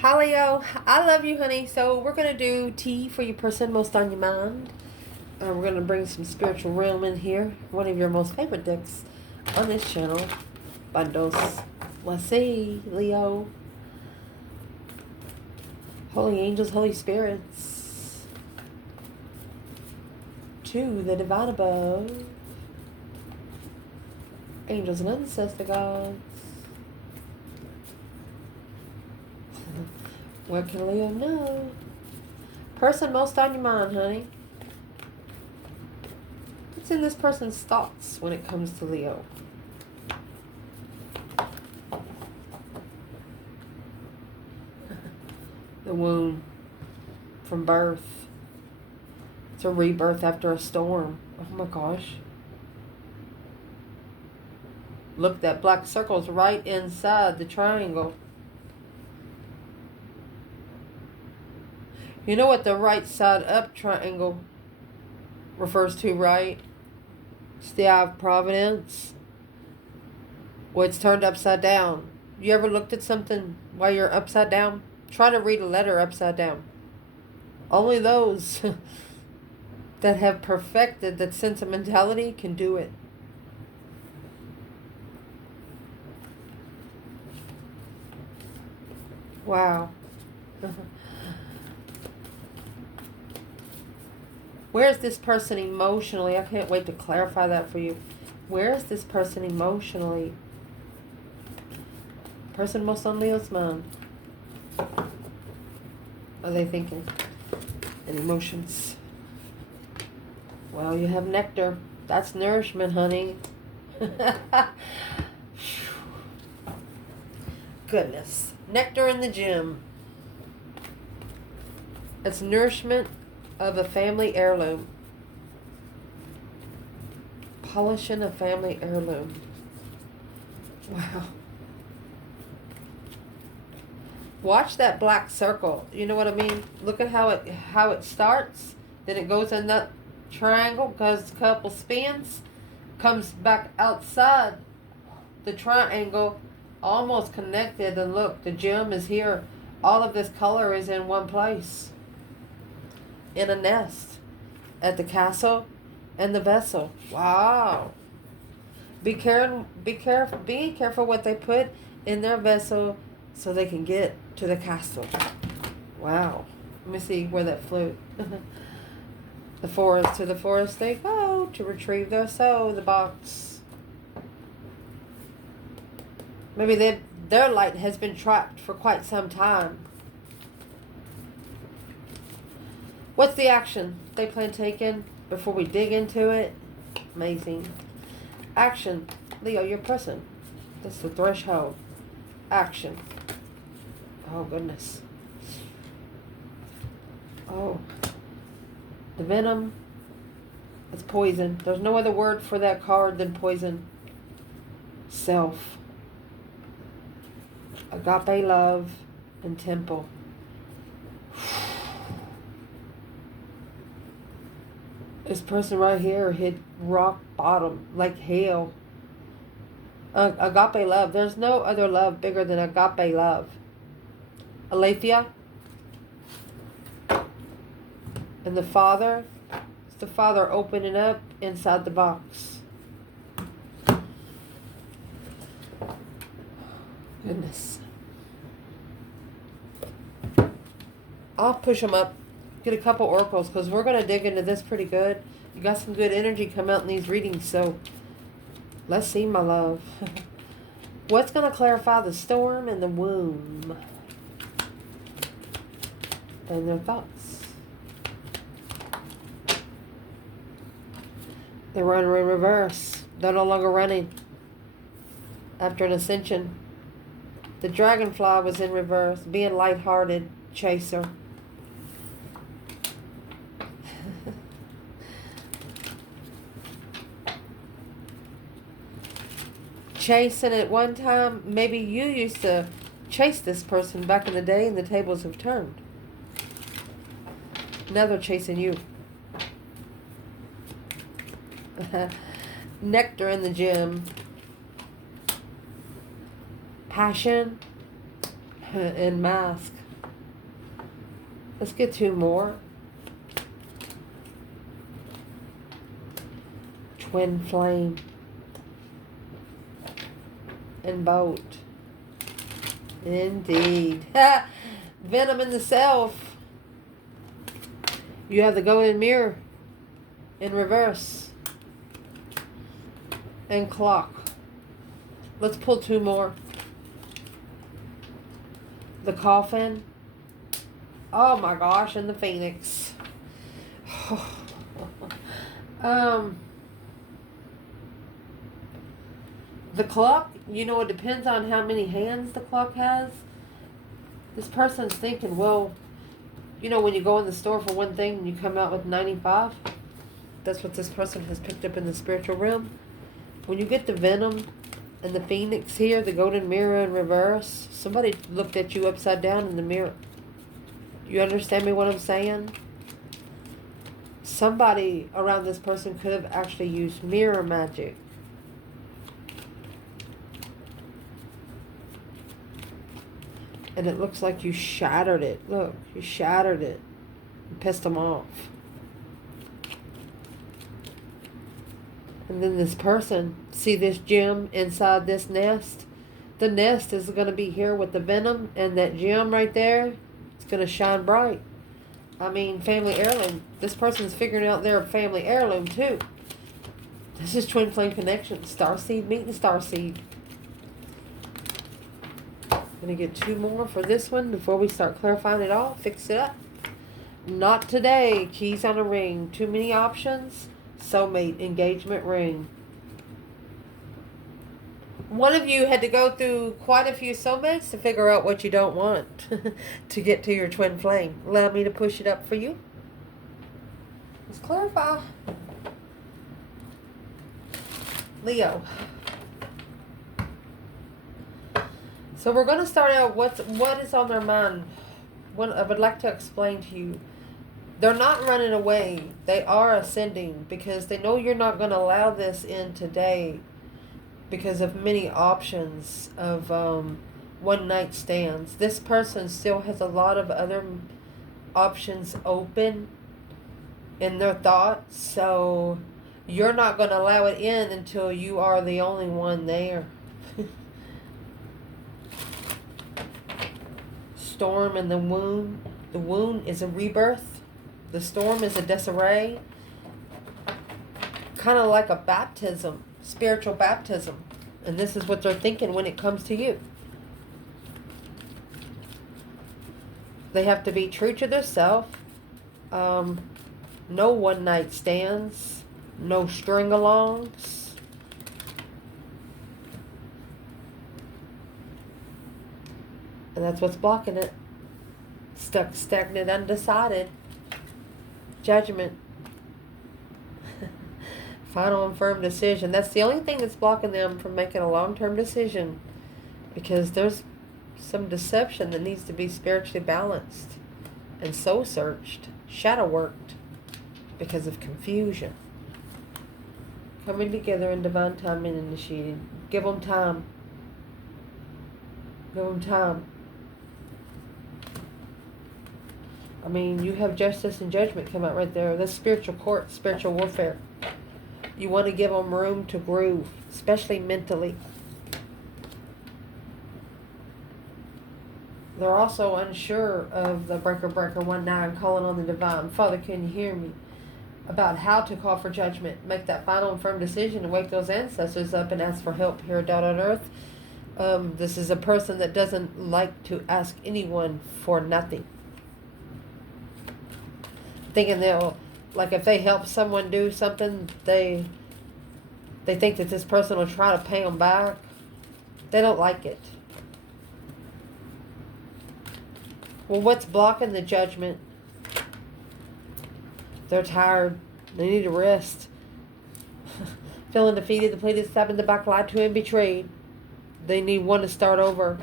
Hi Leo, I love you, honey. So we're gonna do tea for your person most on your mind. We're gonna bring some spiritual realm in here. One of your most favorite decks on this channel. Bundles. Let's see, Leo. Holy angels, holy spirits. To the divine above. Angels and ancestor gods. What can Leo know? Person most on your mind, honey. What's in this person's thoughts when it comes to Leo? The womb from birth. It's a rebirth after a storm. Oh my gosh. Look, that black circle's right inside the triangle. You know what the right side up triangle refers to, right? It's the Eye of Providence. Well, it's turned upside down. You ever looked at something while you're upside down? Try to read a letter upside down. Only those that have perfected that sentimentality can do it. Wow. Where is this person emotionally? I can't wait to clarify that for you. Where is this person emotionally? Person most on Leo's mind. Are they thinking? And emotions. Well, you have nectar. That's nourishment, honey. Goodness. Nectar in the gym. It's nourishment of a family heirloom. Polishing a family heirloom. Wow. Watch that black circle. You know what I mean? Look at how it starts. Then it goes in that triangle, goes a couple spins, comes back outside the triangle, almost connected. And look, the gem is here. All of this color is in one place. In a nest. At the castle and the vessel. Wow. Be careful what they put in their vessel so they can get to the castle. Wow. Let me see where that flew. The forest they go to retrieve their soul, the box. Maybe their light has been trapped for quite some time. What's the action they plan taking before we dig into it? Amazing. Action. Leo, your person. That's the threshold. Action. Oh, goodness. Oh. The venom. It's poison. There's no other word for that card than poison. Self. Agape love and temple. This person right here hit rock bottom, like hell. Agape love. There's no other love bigger than agape love. Aletheia. And the Father. It's the Father opening up inside the box. Goodness. I'll push them up. Get a couple oracles because we're going to dig into this pretty good. You got some good energy come out in these readings, so let's see, my love. What's going to clarify the storm and the womb? And their thoughts. They're running in reverse. They're no longer running. After an ascension. The dragonfly was in reverse, being lighthearted, chaser. Chasing at one time. Maybe you used to chase this person back in the day and the tables have turned. Now they're chasing you. Nectar in the gym. Passion and mask. Let's get 2 more. Twin flame. And Bout. Indeed. Venom in the self. You have the golden mirror in reverse. And clock. Let's pull 2 more. The coffin. Oh my gosh, and the phoenix. The clock, you know, it depends on how many hands the clock has. This person's thinking, well, you know, when you go in the store for one thing and you come out with 95, that's what this person has picked up in the spiritual realm. When you get the venom and the phoenix here, the golden mirror in reverse, somebody looked at you upside down in the mirror. You understand me what I'm saying? Somebody around this person could have actually used mirror magic. And it looks like you shattered it. Look, you shattered it. You pissed them off. And then this person, see this gem inside this nest? The nest is going to be here with the venom, and that gem right there, it's going to shine bright. I mean, family heirloom. This person's figuring out their family heirloom too. This is twin flame connection. Starseed meeting starseed. Gonna get 2 more for this one before we start clarifying it all. Fix it up. Not today. Keys on a ring. Too many options. Soulmate engagement ring. One of you had to go through quite a few soulmates to figure out what you don't want to get to your twin flame. Allow me to push it up for you. Let's clarify. Leo. So we're going to start out what is on their mind. What I would like to explain to you. They're not running away. They are ascending because they know you're not going to allow this in today because of many options of one night stands. This person still has a lot of other options open in their thoughts. So you're not going to allow it in until you are the only one there. Storm and the wound. The wound is a rebirth. The storm is a disarray. Kind of like a baptism, spiritual baptism. And this is what they're thinking when it comes to you. They have to be true to themselves. No one night stands. No string alongs. And that's what's blocking it. Stuck, stagnant, undecided. Judgment. Final and firm decision. That's the only thing that's blocking them from making a long-term decision. Because there's some deception that needs to be spiritually balanced. And soul searched. Shadow worked. Because of confusion. Coming together in divine time and initiating. Give them time. Give them time. I mean, you have justice and judgment come out right there. That's spiritual court, spiritual warfare. You want to give them room to groove, especially mentally. They're also unsure of the breaker 19 calling on the divine. Father, can you hear me? About how to call for judgment. Make that final and firm decision and wake those ancestors up and ask for help here down on earth. This is a person that doesn't like to ask anyone for nothing. Thinking they'll, like if they help someone do something, they think that this person will try to pay them back. They don't like it. Well, what's blocking the judgment? They're tired. They need a rest. Feeling defeated, depleted, stabbed in the back, lied to and betrayed. They need one to start over.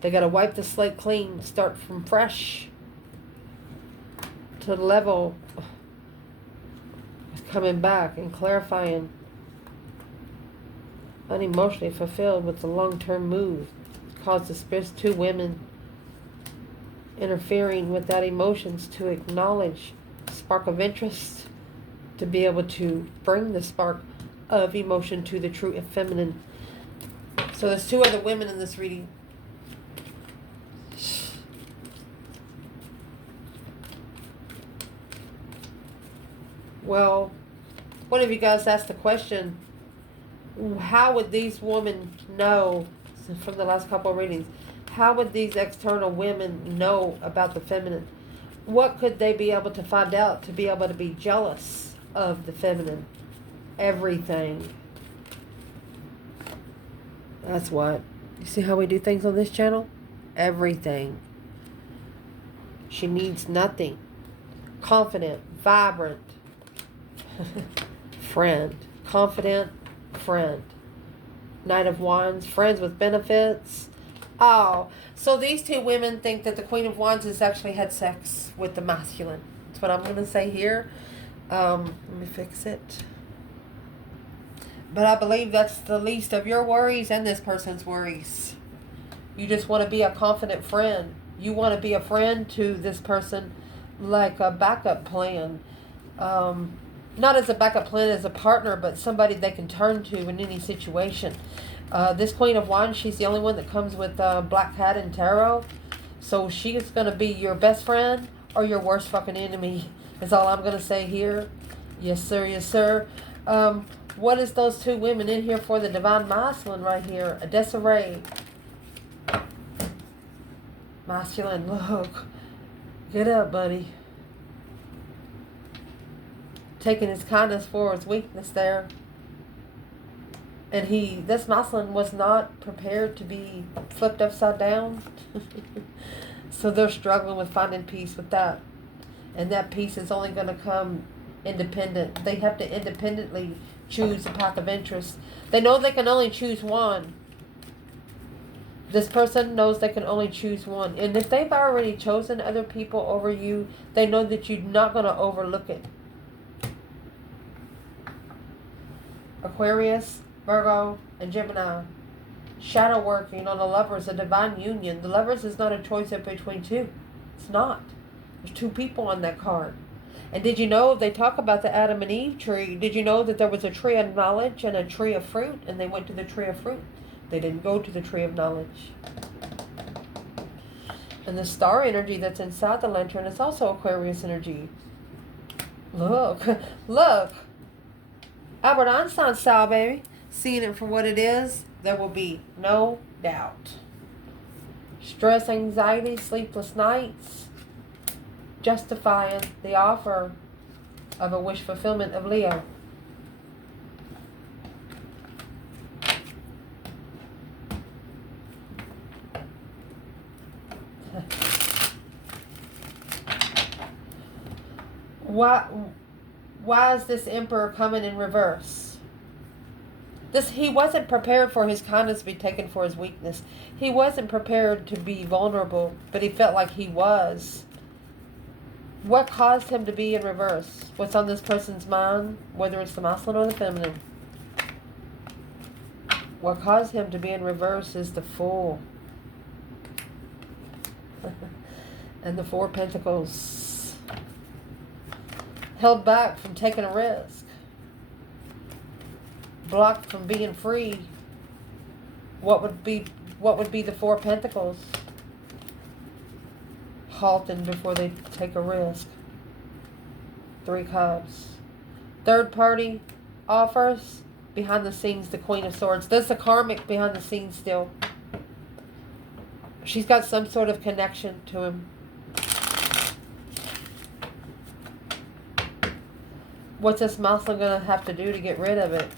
They got to wipe the slate clean, start from fresh. To level, coming back and clarifying, unemotionally fulfilled with the long-term move, caused the spirits 2 women. interfering with that emotions to acknowledge spark of interest, to be able to bring the spark of emotion to the true feminine. So there's two other women in this reading. Well, one of you guys asked the question, how would these women know, from the last couple of readings, how would these external women know about the feminine? What could they be able to find out to be able to be jealous of the feminine? Everything. That's what. You see how we do things on this channel? Everything. She needs nothing. Confident, vibrant, friend. Confident, friend. Knight of Wands, friends with benefits. Oh, so these two women think that the Queen of Wands has actually had sex with the masculine. That's what I'm going to say here. Let me fix it. But I believe that's the least of your worries and this person's worries. You just want to be a confident friend. You want to be a friend to this person like a backup plan. Not as a backup plan, as a partner, but somebody they can turn to in any situation. This Queen of Wands, she's the only one that comes with Black Cat and Tarot. So she is going to be your best friend or your worst fucking enemy, is all I'm going to say here. Yes, sir. Yes, sir. What is those two women in here for? The Divine Masculine right here. A disarray. Masculine, look. Get up, buddy. Taking his kindness for his weakness there. And this masculine was not prepared to be flipped upside down. So they're struggling with finding peace with that. And that peace is only going to come independent. They have to independently choose a path of interest. They know they can only choose one. This person knows they can only choose one. And if they've already chosen other people over you, they know that you're not going to overlook it. Aquarius, Virgo, and Gemini. Shadow working on the Lovers, a divine union. The Lovers is not a choice of between two. It's not. There's two people on that card. And did you know, they talk about the Adam and Eve tree. Did you know that there was a tree of knowledge and a tree of fruit? And they went to the tree of fruit. They didn't go to the tree of knowledge. And the star energy that's inside the lantern is also Aquarius energy. Look. Look. Albert Einstein style, baby. Seeing it for what it is, there will be no doubt. Stress, anxiety, sleepless nights, justifying the offer of a wish fulfillment of Leo. Why is this Emperor coming in reverse? He wasn't prepared for his kindness to be taken for his weakness. He wasn't prepared to be vulnerable, but he felt like he was. What caused him to be in reverse? What's on this person's mind, whether it's the masculine or the feminine? What caused him to be in reverse is the Fool. And the Four of Pentacles. Held back from taking a risk. Blocked from being free. What would be the Four of Pentacles? Halting before they take a risk. Three Cups. Third party offers. Behind the scenes, the Queen of Swords. There's the karmic behind the scenes still. She's got some sort of connection to him. What's this masculine going to have to do to get rid of it?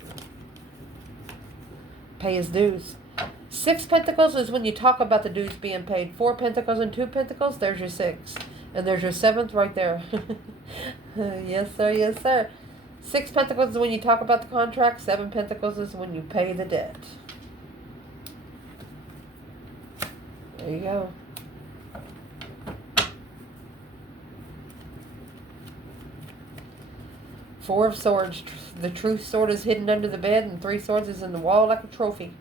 Pay his dues. Six Pentacles is when you talk about the dues being paid. Four Pentacles and Two Pentacles, there's your six. And there's your seventh right there. Yes, sir. Yes, sir. Six Pentacles is when you talk about the contract. Seven Pentacles is when you pay the debt. There you go. Four of Swords. The Truth sword is hidden under the bed, and Three Swords is in the wall like a trophy.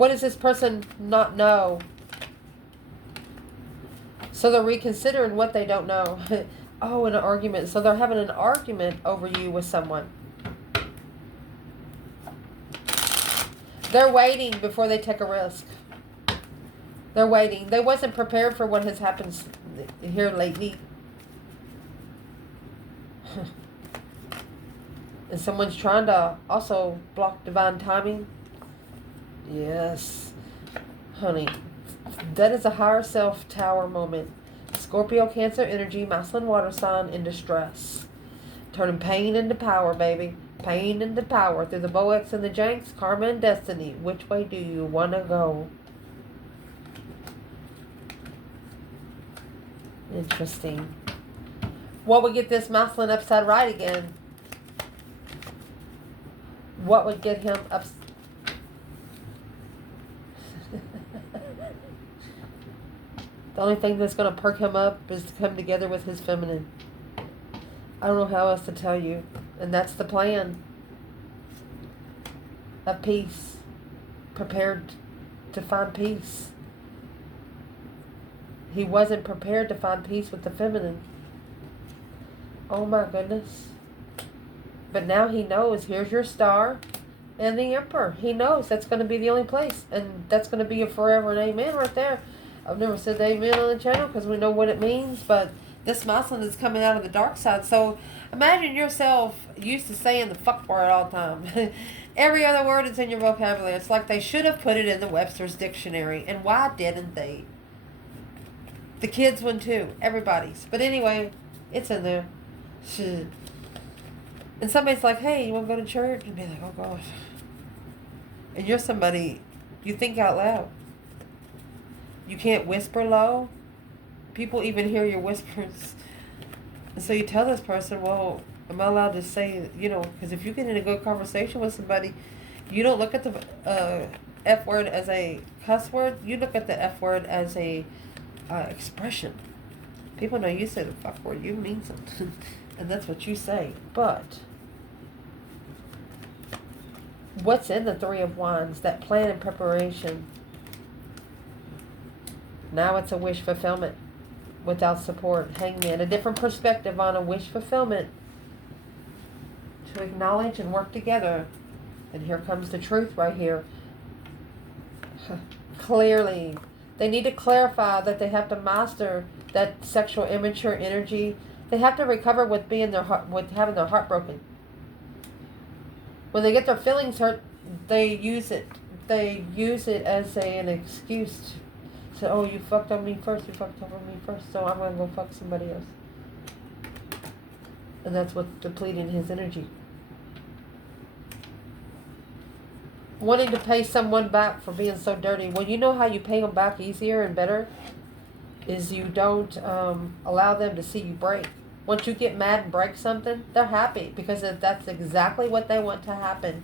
What does this person not know? So they're reconsidering what they don't know. Oh, an argument. So they're having an argument over you with someone. They're waiting before they take a risk. They're waiting. They wasn't prepared for what has happened here lately. And someone's trying to also block divine timing. Yes. Honey. That is a higher self tower moment. Scorpio, Cancer energy, masculine water sign in distress. Turning pain into power, baby. Pain into power. Through the Boacs and the Janks, karma and destiny. Which way do you want to go? Interesting. What would get this masculine upside right again? What would get him upside? The only thing that's going to perk him up is to come together with his feminine. I don't know how else to tell you. And that's the plan. Of peace. Prepared to find peace. He wasn't prepared to find peace with the feminine. Oh my goodness. But now he knows. Here's your star and the Emperor. He knows that's going to be the only place. And that's going to be a forever and amen right there. I've never said amen on the channel because we know what it means. But this masculine is coming out of the dark side. So imagine yourself used to saying the fuck word all the time. Every other word is in your vocabulary. It's like they should have put it in the Webster's dictionary. And why didn't they? The kids one too. Everybody's. But anyway, it's in there. Shit. And somebody's like, hey, you want to go to church? And be like, oh gosh. And you're somebody, you think out loud. You can't whisper low. People even hear your whispers. And so you tell this person, well, am I allowed to say, because if you get in a good conversation with somebody, you don't look at the F word as a cuss word. You look at the F word as a expression. People know you say the fuck word. You mean something. And that's what you say. But what's in the Three of Wands? That plan and preparation. Now it's a wish fulfillment without support. Hangman. A different perspective on a wish fulfillment. To acknowledge and work together. And here comes the truth right here. Clearly. They need to clarify that they have to master that sexual immature energy. They have to recover with being with having their heart broken. When they get their feelings hurt, they use it. They use it as an excuse to, oh, you fucked on me first. You fucked over me first, so I'm gonna go fuck somebody else. And that's what's depleting his energy. Wanting to pay someone back for being so dirty. Well, you know how you pay them back easier and better? Is you don't allow them to see you break. Once you get mad and break something, they're happy because that's exactly what they want to happen.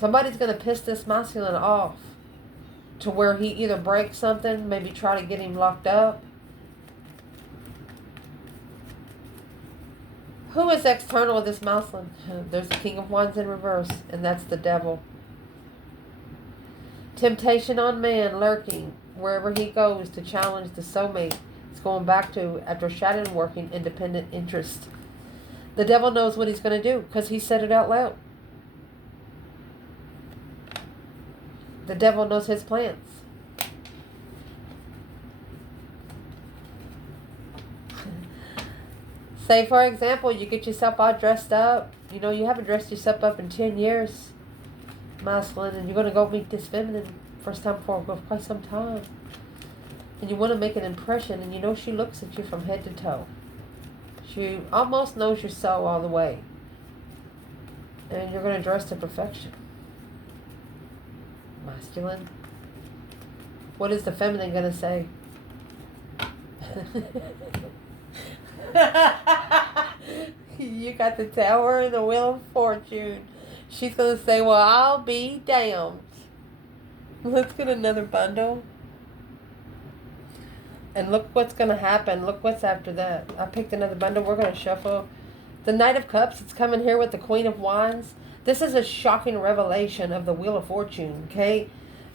Somebody's going to piss this masculine off to where he either breaks something, maybe try to get him locked up. Who is external with this masculine? There's the King of Wands in reverse, and that's the devil. Temptation on man lurking wherever he goes to challenge the soulmate. It's going back to, after shadow working, independent interest. The devil knows what he's going to do because he said it out loud. The devil knows his plans. Say, for example, you get yourself all dressed up. You know, you haven't dressed yourself up in 10 years, masculine, and you're going to go meet this feminine first time for quite some time. And you want to make an impression, and you know she looks at you from head to toe. She almost knows your soul all the way. And you're going to dress to perfection. Masculine. What is the feminine going to say? You got the Tower and the Wheel of Fortune. She's going to say, well, I'll be damned. Let's get another bundle. And look what's going to happen. Look what's after that. I picked another bundle. We're going to shuffle. The Knight of Cups. It's coming here with the Queen of Wands. This is a shocking revelation of the Wheel of Fortune, okay?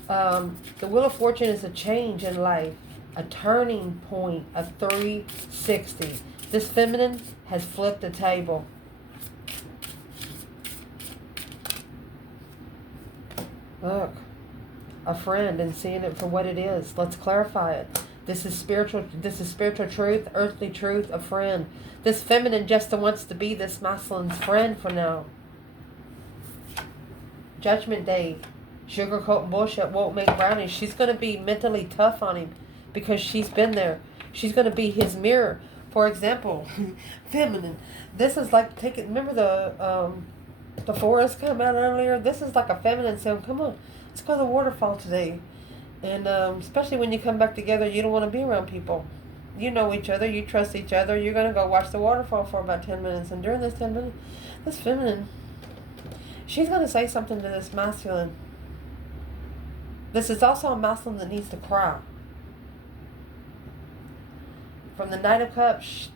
The Wheel of Fortune is a change in life, a turning point, a 360. This feminine has flipped the table. Look, a friend, and seeing it for what it is. Let's clarify it. This is spiritual truth, earthly truth, a friend. This feminine just wants to be this masculine's friend for now. Judgment Day. Sugarcoat bullshit won't make brownies. She's going to be mentally tough on him because she's been there. She's going to be his mirror. For example, feminine. This is like taking, remember the forest come out earlier? This is like a feminine saying, come on, let's go to the waterfall today. And especially when you come back together, you don't want to be around people. You know each other. You trust each other. You're going to go watch the waterfall for about 10 minutes. And during this 10 minutes, this feminine, she's going to say something to this masculine. This is also a masculine that needs to cry. From the Knight of Cups,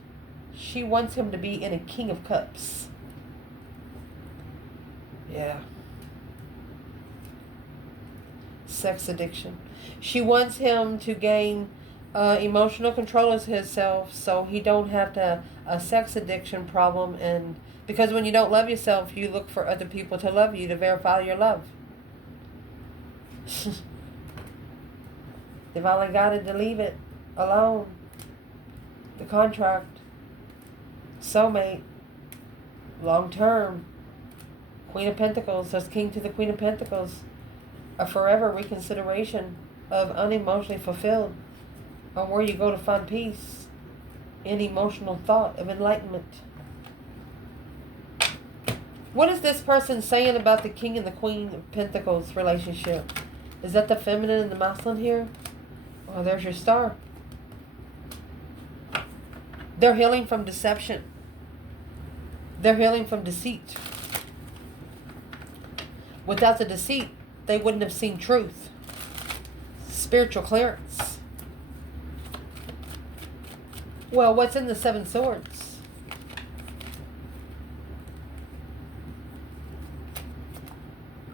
she wants him to be in a King of Cups. Yeah. Sex addiction. She wants him to gain emotional control of himself so he don't have a sex addiction problem. And because when you don't love yourself, you look for other people to love you, to verify your love. They've only got to leave it alone. The contract. Soulmate. Long term. Queen of Pentacles. That's King to the Queen of Pentacles. A forever reconsideration of unemotionally fulfilled. Or where you go to find peace. In emotional thought of enlightenment. What is this person saying about the King and the Queen of Pentacles relationship? Is that the feminine and the masculine here? Well, there's your star. They're healing from deception. They're healing from deceit. Without the deceit, they wouldn't have seen truth. Spiritual clearance. Well, what's in the Seven Swords?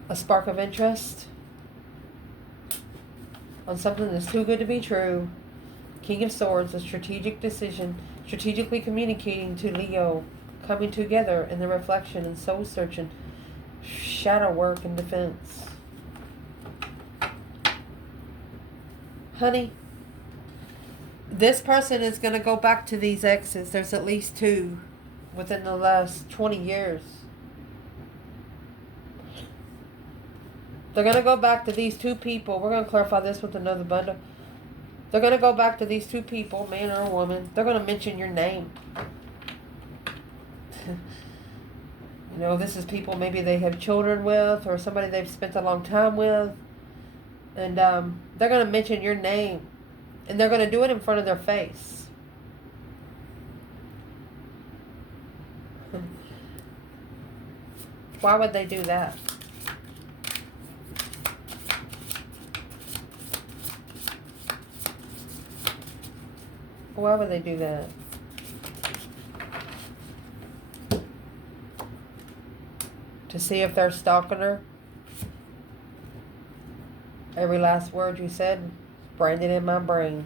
A spark of interest on something that's too good to be true. King of Swords, a strategic decision, strategically communicating to Leo, coming together in the reflection and soul searching, shadow work and defense. Honey, this person is going to go back to these exes. There's at least 2 within the last 20 years. They're going to go back to these 2 people. We're going to clarify this with another bundle. They're going to go back to these 2 people, man or a woman. They're going to mention your name. You know, this is people maybe they have children with or somebody they've spent a long time with. And they're going to mention your name. And they're going to do it in front of their face. Why would they do that? Why would they do that? To see if they're stalking her? Every last word you said, branded in my brain.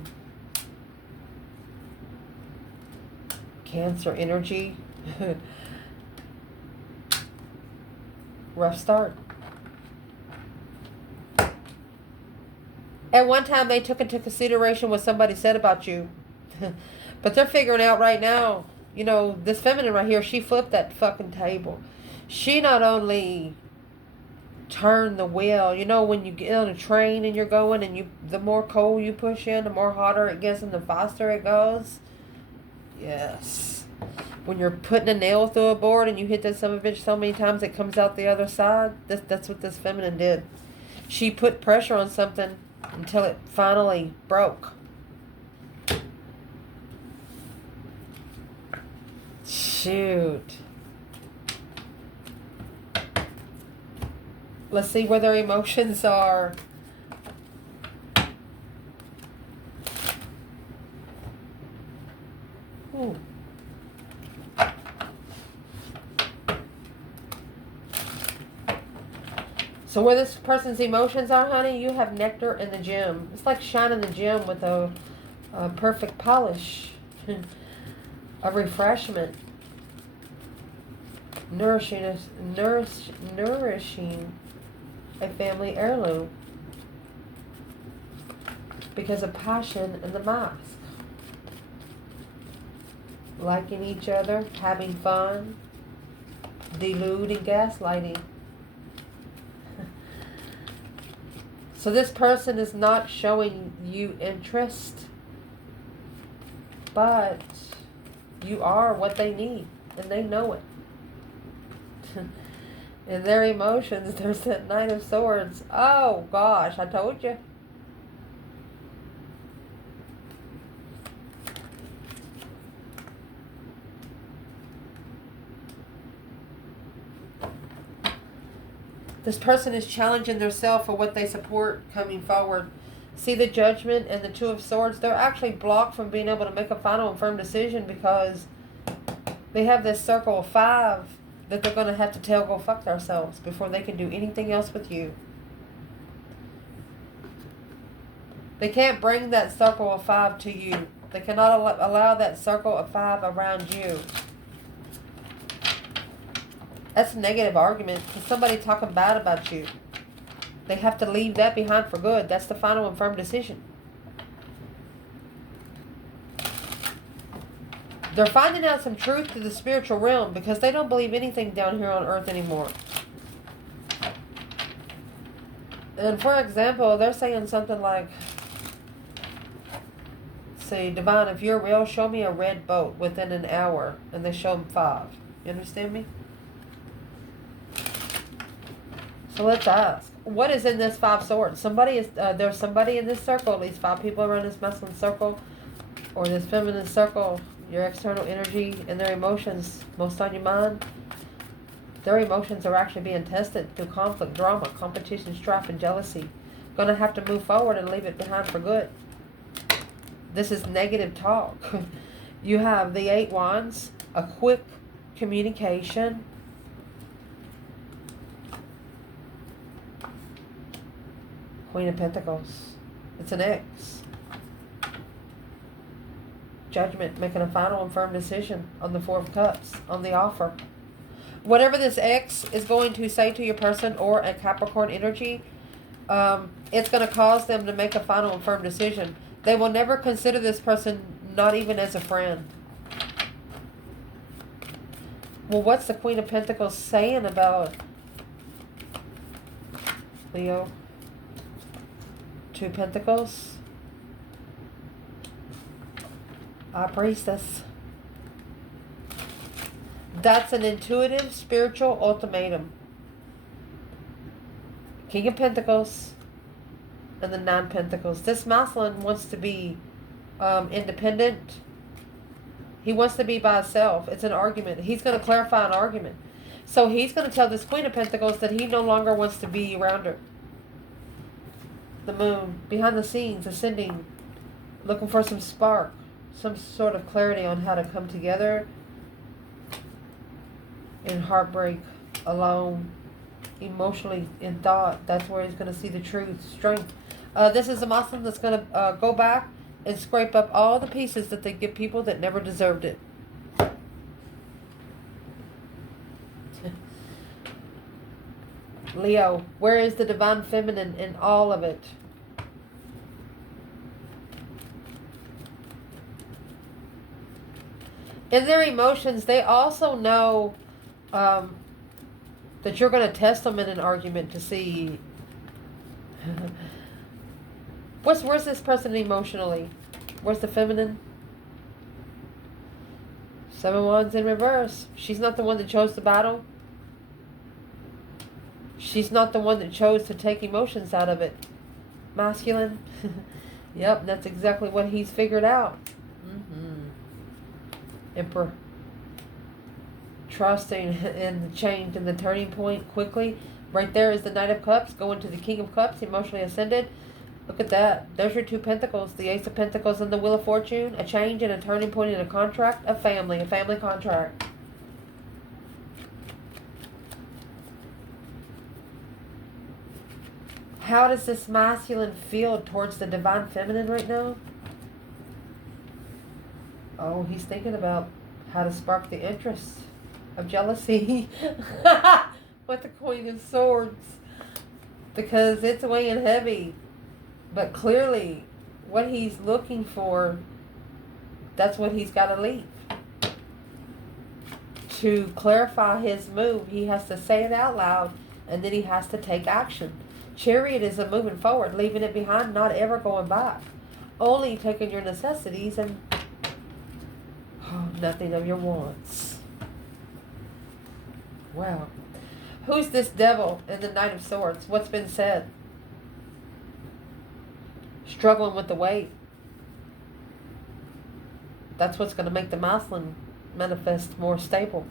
Cancer energy. Rough start. At one time they took into consideration what somebody said about you. But they're figuring out right now, you know, this feminine right here, she flipped that fucking table. She not only turned the wheel, you know, when you get on a train and you're going and the more coal you push in, the more hotter it gets and the faster it goes. Yes. When you're putting a nail through a board and you hit that son of a bitch so many times it comes out the other side. That's what this feminine did. She put pressure on something until it finally broke. Shoot. Let's see where their emotions are. Ooh. So where this person's emotions are, honey, you have nectar in the gem. It's like shining the gem with a perfect polish. A refreshment. Nourishing a family heirloom. Because of passion and the mask. Liking each other, having fun, delude and gaslighting. So this person is not showing you interest, but you are what they need, and they know it. In their emotions, there's that Knight of Swords. Oh, gosh, I told you. This person is challenging themselves for what they support coming forward. See the Judgment and the Two of Swords? They're actually blocked from being able to make a final and firm decision because they have this circle of 5 that they're going to have to tell go fuck themselves before they can do anything else with you. They can't bring that circle of 5 to you. They cannot allow that circle of 5 around you. That's a negative argument. It's somebody talking bad about you. They have to leave that behind for good. That's the final and firm decision. They're finding out some truth to the spiritual realm because they don't believe anything down here on earth anymore. And for example, they're saying something like, say, Divine, if you're real, show me a red boat within an hour. And they show them 5. You understand me? So let's ask, what is in this 5 swords? There's somebody in this circle, at least 5 people around this masculine circle, or this feminine circle, your external energy and their emotions most on your mind. Their emotions are actually being tested through conflict, drama, competition, strife, and jealousy. Gonna have to move forward and leave it behind for good. This is negative talk. You have the 8 wands, a quick communication. Queen of Pentacles. It's an X. Judgment, making a final and firm decision on the 4 of Cups, on the offer. Whatever this X is going to say to your person or a Capricorn energy, it's going to cause them to make a final and firm decision. They will never consider this person, not even as a friend. Well, what's the Queen of Pentacles saying about Leo? 2 Pentacles. High Priestess. That's an intuitive, spiritual ultimatum. King of Pentacles and the 9 Pentacles. This masculine wants to be independent. He wants to be by himself. It's an argument. He's going to clarify an argument. So he's going to tell this Queen of Pentacles that he no longer wants to be around her. The Moon, behind the scenes, ascending, looking for some spark, some sort of clarity on how to come together in heartbreak, alone, emotionally, in thought. That's where he's going to see the truth, strength. This is a Muslim that's going to go back and scrape up all the pieces that they give people that never deserved it. Leo, where is the divine feminine in all of it? In their emotions, they also know that you're going to test them in an argument to see where's this person emotionally? Where's the feminine? 7 wands in reverse. She's not the one that chose the battle. She's not the one that chose to take emotions out of it. Masculine. Yep, that's exactly what he's figured out. Emperor. Trusting in the change and the turning point quickly. Right there is the Knight of Cups going to the King of Cups, emotionally ascended. Look at that. There's your 2 Pentacles, the Ace of Pentacles and the Wheel of Fortune. A change and a turning point in a contract, a family contract. How does this masculine feel towards the divine feminine right now? Oh, he's thinking about how to spark the interest of jealousy with the Queen of Swords. Because it's weighing heavy. But clearly, what he's looking for, that's what he's got to leave. To clarify his move, he has to say it out loud, and then he has to take action. Chariot is a moving forward, leaving it behind, not ever going back. Only taking your necessities and nothing of your wants. Wow. Who's this devil in the Knight of Swords? What's been said? Struggling with the weight. That's what's going to make the masculine manifest more stable.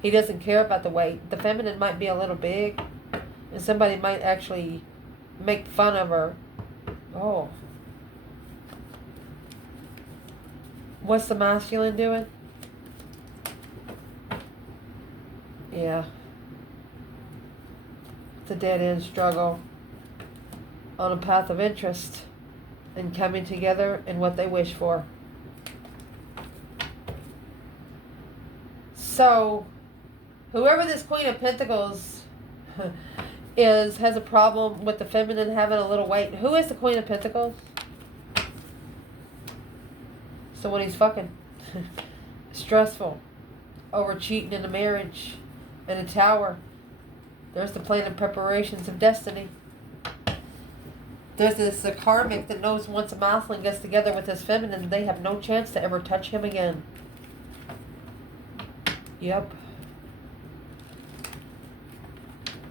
He doesn't care about the weight. The feminine might be a little big, and somebody might actually make fun of her. Oh. What's the masculine doing? Yeah. It's a dead-end struggle on a path of interest and coming together in what they wish for. So, whoever this Queen of Pentacles is has a problem with the feminine having a little weight. Who is the Queen of Pentacles? So when he's fucking stressful over cheating in a marriage, in a tower, there's the plan of preparations of destiny. There's this karmic that knows once a masculine gets together with his feminine, they have no chance to ever touch him again. Yep.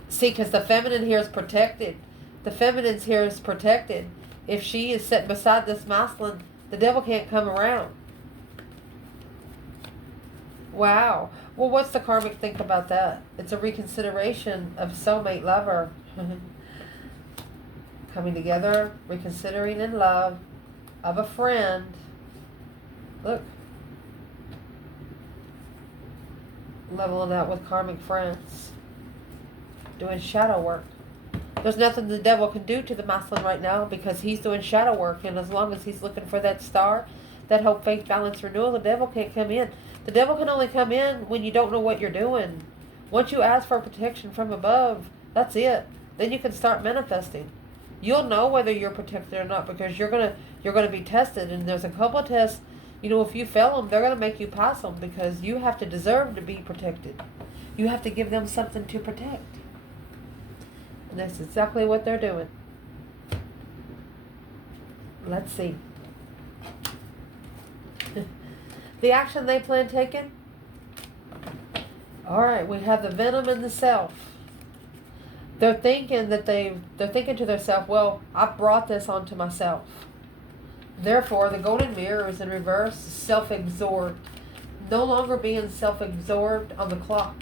See, because the feminine here is protected. The feminine's here is protected. If she is sitting beside this masculine, the devil can't come around. Wow. Well, what's the karmic think about that? It's a reconsideration of soulmate lover. Coming together, reconsidering in love of a friend. Look. Leveling out with karmic friends. Doing shadow work. There's nothing the devil can do to the masculine right now because he's doing shadow work. And as long as he's looking for that star, that hope, faith, balance, renewal, the devil can't come in. The devil can only come in when you don't know what you're doing. Once you ask for protection from above, that's it. Then you can start manifesting. You'll know whether you're protected or not because you're gonna be tested. And there's a couple of tests. You know, if you fail them, they're gonna make you pass them because you have to deserve to be protected. You have to give them something to protect. And that's exactly what they're doing. Let's see. The action they plan taking. Alright, we have the venom and the self. They're thinking that they're thinking to themselves, well, I brought this onto myself. Therefore, the golden mirror is in reverse, self-absorbed. No longer being self-absorbed on the clock.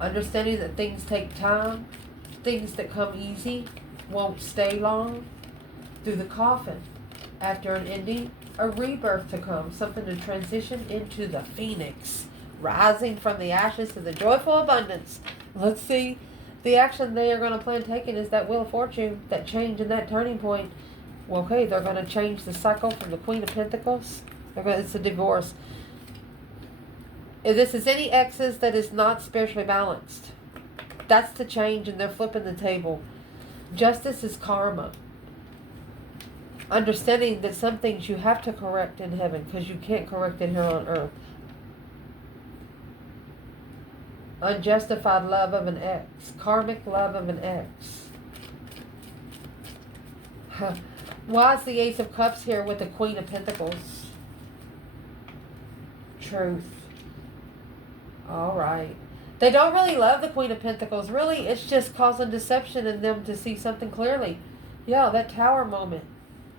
Understanding that things take time. Things that come easy won't stay long. Through the coffin. After an ending, a rebirth to come. Something to transition into the phoenix. Rising from the ashes to the joyful abundance. Let's see. The action they are going to plan taking is that Wheel of Fortune. That change and that turning point. Well, okay, they're going to change the cycle from the Queen of Pentacles. It's a divorce. If this is any exes that is not spiritually balanced. That's the change, and they're flipping the table. Justice is karma. Understanding that some things you have to correct in heaven because you can't correct it here on earth. Unjustified love of an ex. Karmic love of an ex. Why is the Ace of Cups here with the Queen of Pentacles? Truth. Alright. They don't really love the Queen of Pentacles. Really, it's just causing deception in them to see something clearly. Yeah, that tower moment.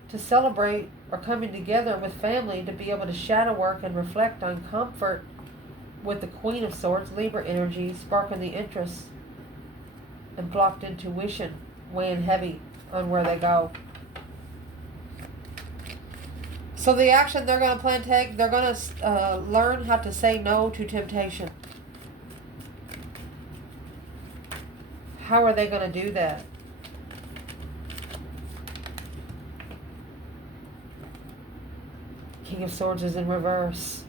To celebrate or coming together with family to be able to shadow work and reflect on comfort with the Queen of Swords, Libra energy, sparking the interest and blocked intuition, weighing heavy on where they go. So the action they're going to plan take, they're going to learn how to say no to temptation. How are they going to do that? King of Swords is in reverse.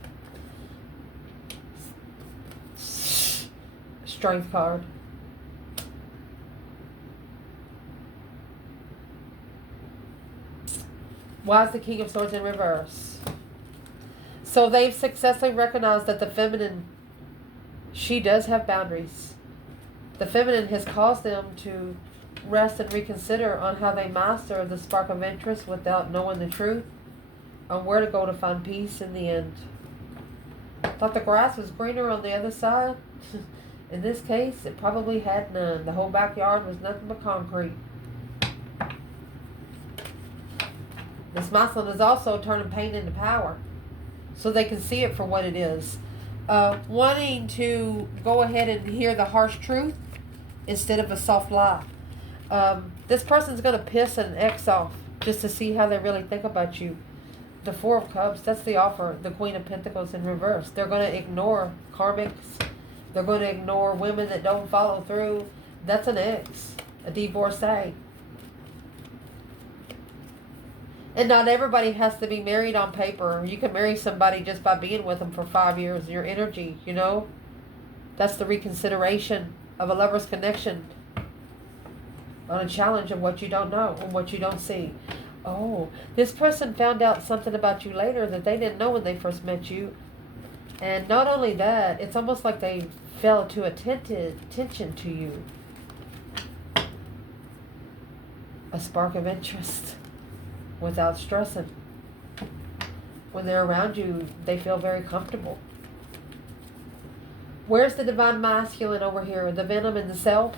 Strength card. Why is the King of Swords in reverse? So they've successfully recognized that the feminine, she does have boundaries. The feminine has caused them to rest and reconsider on how they master the spark of interest without knowing the truth on where to go to find peace in the end. Thought the grass was greener on the other side? In this case, it probably had none. The whole backyard was nothing but concrete. This masculine is also turning pain into power, so they can see it for what it is. Wanting to go ahead and hear the harsh truth instead of a soft lie. This person's going to piss an ex off just to see how they really think about you. The Four of Cups, that's the offer. The Queen of Pentacles in reverse. They're going to ignore karmics. They're going to ignore women that don't follow through. That's an ex, a divorcee. And not everybody has to be married on paper. You can marry somebody just by being with them for 5 years. Your energy, you know. That's the reconsideration of a lover's connection on a challenge of what you don't know and what you don't see. Oh, this person found out something about you later that they didn't know when they first met you. And not only that, it's almost like they fell to attention to you. A spark of interest without stressing. When they're around you, they feel very comfortable. Where's the divine masculine over here? The venom in the self.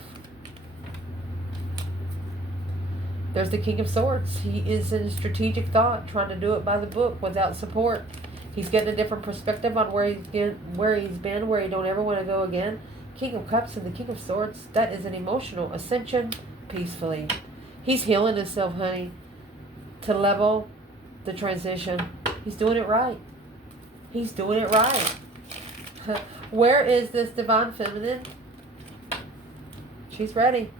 There's the King of Swords. He is in strategic thought, trying to do it by the book without support. He's getting a different perspective on where he's been, where he don't ever want to go again. King of Cups and the King of Swords, that is an emotional ascension peacefully. He's healing himself, honey, to level the transition. He's doing it right. He's doing it right. Where is this divine feminine? She's ready.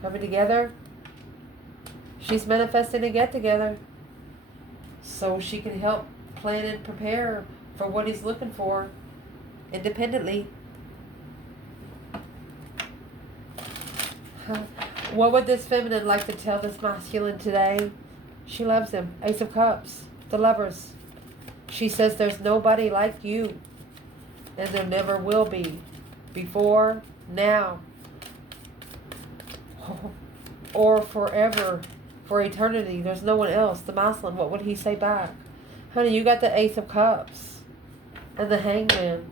Coming together. She's manifesting a get-together so she can help plan and prepare for what he's looking for independently. What would this feminine like to tell this masculine today? She loves him. Ace of Cups. The Lovers. She says there's nobody like you. And there never will be. Before, now. Or forever. For eternity. There's no one else. The masculine, what would he say back? Honey, you got the Ace of Cups. And the Hangman.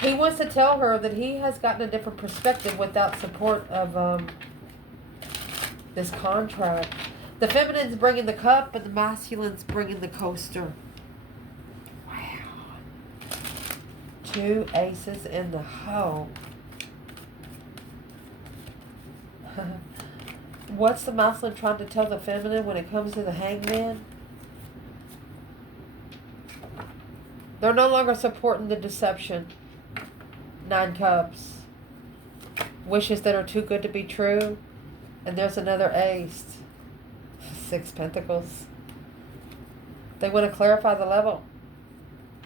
He wants to tell her that he has gotten a different perspective without support of this contract. The feminine's bringing the cup and the masculine's bringing the coaster. Wow. 2 aces in the hole. What's the masculine trying to tell the feminine when it comes to the Hangman? They're no longer supporting the deception. 9 Cups. Wishes that are too good to be true. And there's another ace. 6 Pentacles. They want to clarify the level.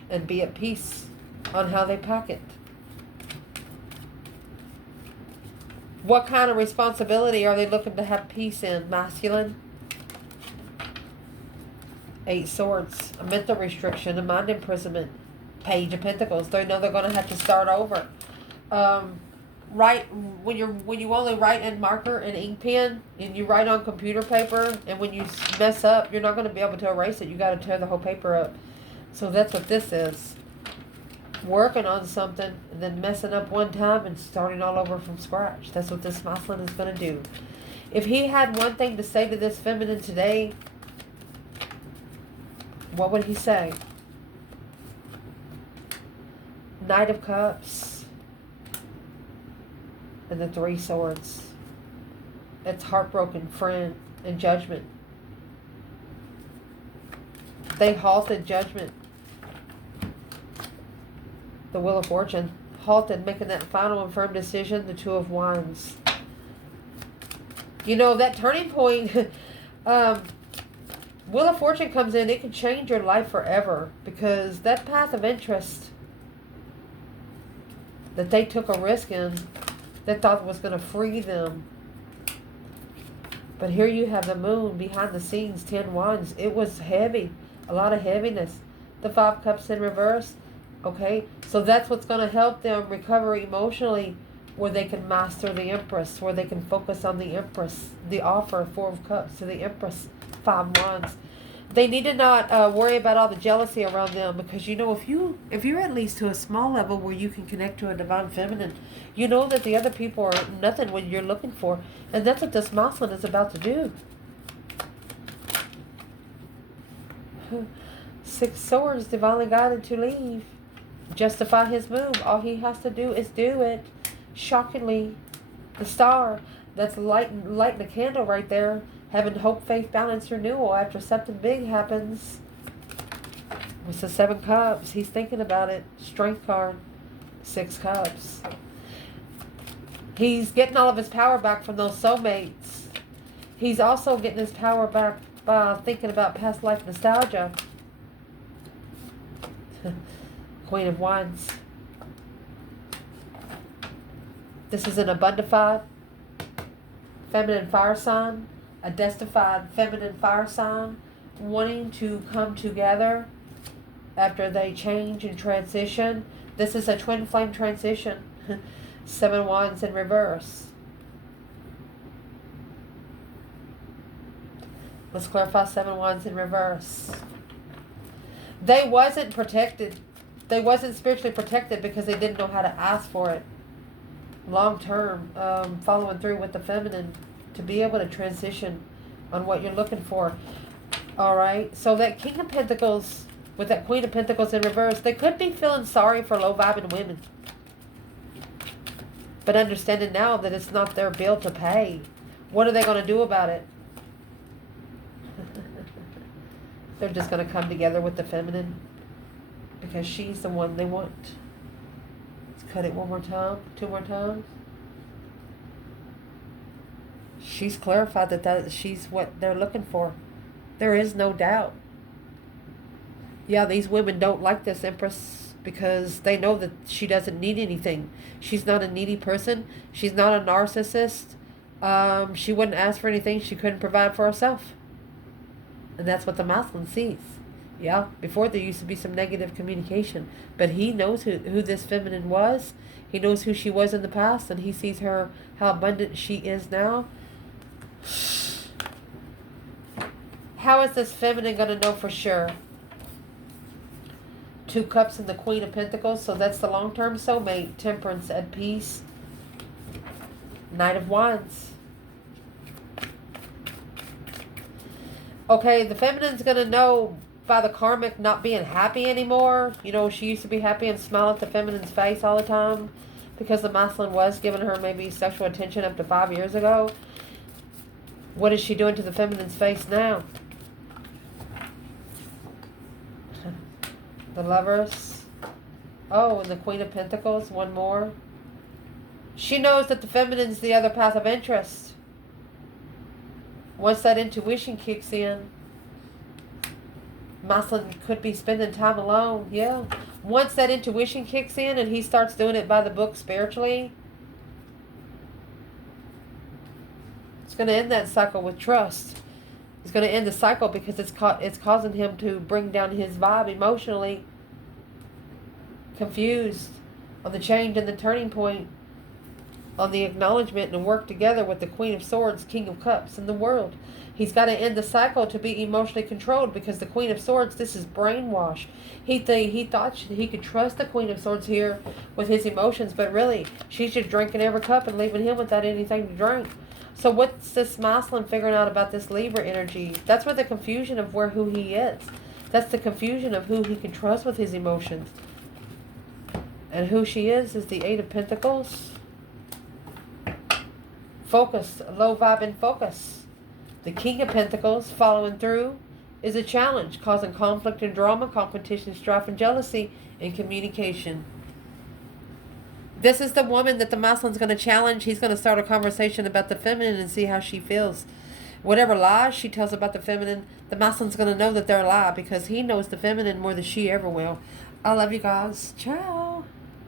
And be at peace on how they pack it. What kind of responsibility are they looking to have peace in? Masculine. 8 Swords. A mental restriction. A mind imprisonment. Page of Pentacles. They know they're going to have to start over. Write when you only write in marker and ink pen, and you write on computer paper, and when you mess up, you're not going to be able to erase it. You got to tear the whole paper up. So that's what this is. Working on something and then messing up one time and starting all over from scratch. That's what this masculine is going to do. If he had one thing to say to this feminine today, what would he say? Knight of Cups and the 3 Swords. It's heartbroken, friend, and judgment. They halted judgment. The Wheel of Fortune halted, making that final and firm decision. The 2 of Wands. You know, that turning point, Wheel of Fortune comes in. It can change your life forever, because that path of interest that they took a risk in, they thought was going to free them. But here you have the moon behind the scenes, 10 wands. It was heavy, a lot of heaviness. The 5 cups in reverse. Okay, so that's what's going to help them recover emotionally, where they can master the Empress, where they can focus on the Empress, the offer, 4 of cups to the Empress, 5 wands. They need to not worry about all the jealousy around them, because you know, if you're at least to a small level where you can connect to a divine feminine, you know that the other people are nothing when you're looking for, and that's what this masculine is about to do. 6 swords, divinely guided to leave, justify his move. All he has to do is do it. Shockingly, the star that's lighting the candle right there. Having hope, faith, balance, renewal after something big happens. With the 7 cups, he's thinking about it. Strength card, 6 cups. He's getting all of his power back from those soulmates. He's also getting his power back by thinking about past life nostalgia. Queen of Wands. This is an abundified feminine fire sign. A destified feminine fire sign, wanting to come together after they change and transition. This is a twin flame transition. 7 wands in reverse. Let's clarify 7 wands in reverse. They wasn't protected. They wasn't spiritually protected because they didn't know how to ask for it. Long term, following through with the feminine, to be able to transition on what you're looking for. Alright, so that King of Pentacles with that Queen of Pentacles in reverse, they could be feeling sorry for low-vibing women. But understanding now that it's not their bill to pay. What are they going to do about it? They're just going to come together with the feminine, because she's the one they want. Let's cut it one more time, 2 more times. She's clarified that she's what they're looking for. There is no doubt. Yeah, these women don't like this Empress because they know that she doesn't need anything. She's not a needy person. She's not a narcissist. She wouldn't ask for anything she couldn't provide for herself. And that's what the masculine sees. Yeah, before there used to be some negative communication. But he knows who this feminine was. He knows who she was in the past, and he sees her, how abundant she is now. How is this feminine going to know for sure? 2 cups and the Queen of Pentacles. So that's the long-term soulmate. Temperance, at peace. Knight of Wands. Okay, the feminine's going to know by the karmic not being happy anymore. You know, she used to be happy and smile at the feminine's face all the time because the masculine was giving her maybe sexual attention up to 5 years ago. What is she doing to the feminine's face now? The Lovers. Oh, and the Queen of Pentacles. One more. She knows that the feminine's the other path of interest. Once that intuition kicks in, masculine could be spending time alone. Yeah. Once that intuition kicks in and he starts doing it by the book spiritually, it's going to end that cycle with trust. It's going to end the cycle because it's causing him to bring down his vibe emotionally, confused on the change and the turning point, on the acknowledgement and work together with the Queen of Swords, King of Cups in the world. He's got to end the cycle to be emotionally controlled because the Queen of Swords, this is brainwash. He thought he could trust the Queen of Swords here with his emotions, but really, she's just drinking every cup and leaving him without anything to drink. So what's this masculine figuring out about this Libra energy? That's where the confusion of who he is. That's the confusion of who he can trust with his emotions. And who she is the 8 of Pentacles. Focused, low vibe and focus. The King of Pentacles, following through, is a challenge, causing conflict and drama, competition, strife, and jealousy in communication. This is the woman that the masculine's going to challenge. He's going to start a conversation about the feminine and see how she feels. Whatever lies she tells about the feminine, the masculine's going to know that they're a lie because he knows the feminine more than she ever will. I love you guys. Ciao.